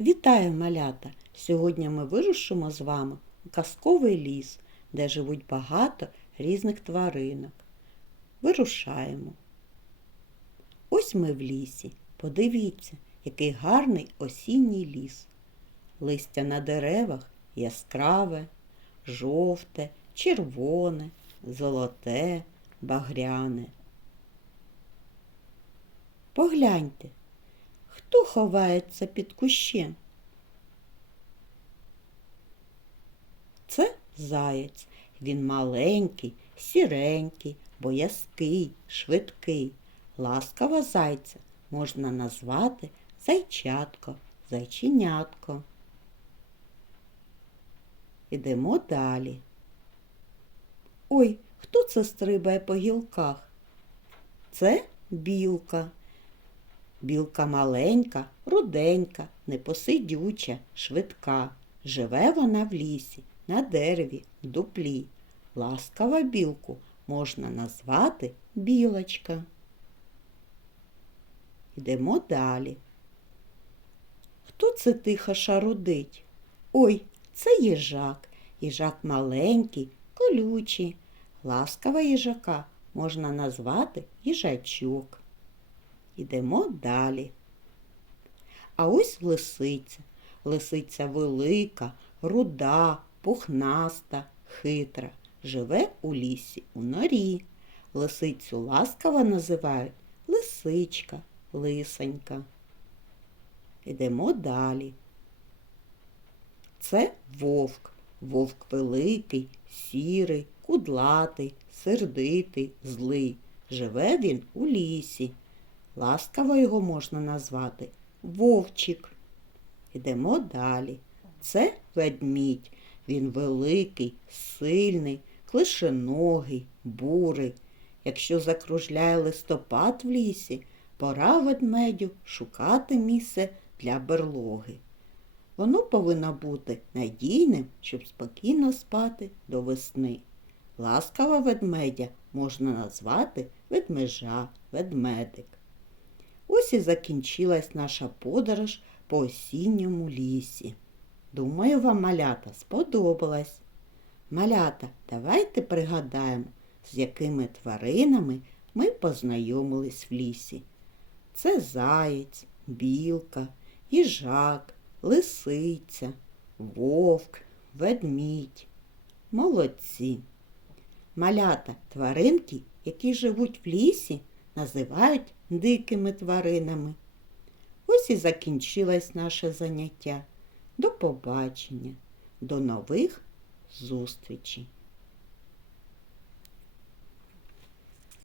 Вітаю, малята! Сьогодні ми вирушимо з вами у казковий ліс, де живуть багато різних тваринок. Вирушаємо. Ось ми в лісі. Подивіться, який гарний осінній ліс. Листя на деревах яскраве, жовте, червоне, золоте, багряне. Погляньте, хто ховається під кущем? Це заєць. Він маленький, сіренький, боязкий, швидкий. Ласкава зайця можна назвати зайчатко, зайченятко. Ідемо далі. Ой, хто це стрибає по гілках? Це білка. Білка маленька, руденька, непосидюча, швидка. Живе вона в лісі, на дереві, в дуплі. Ласкава білку можна назвати білочка. Йдемо далі. Хто це тихо шарудить? Ой, це їжак. Їжак маленький, колючий. Ласкава їжака можна назвати їжачок. Йдемо далі. А ось лисиця. Лисиця велика, руда, пухнаста, хитра. Живе у лісі у норі. Лисицю ласкаво називають лисичка, лисенька. Йдемо далі. Це вовк. Вовк великий, сірий, кудлатий, сердитий, злий. Живе він у лісі. Ласкаво його можна назвати вовчик. Йдемо далі. Це ведмідь. Він великий, сильний, клишеногий, бурий. Якщо закружляє листопад в лісі, пора ведмедю шукати місце для берлоги. Воно повинно бути надійним, щоб спокійно спати до весни. Ласкава ведмедя можна назвати ведмежа, ведмедик. Ось і закінчилась наша подорож по осінньому лісі. Думаю, вам малята сподобалась. Малята, давайте пригадаємо, з якими тваринами ми познайомились в лісі. Це заєць, білка, їжак, лисиця, вовк, ведмідь. Молодці. Малята тваринки, які живуть в лісі, називають дикими тваринами. Ось і закінчилось наше заняття. До побачення, до нових зустрічей!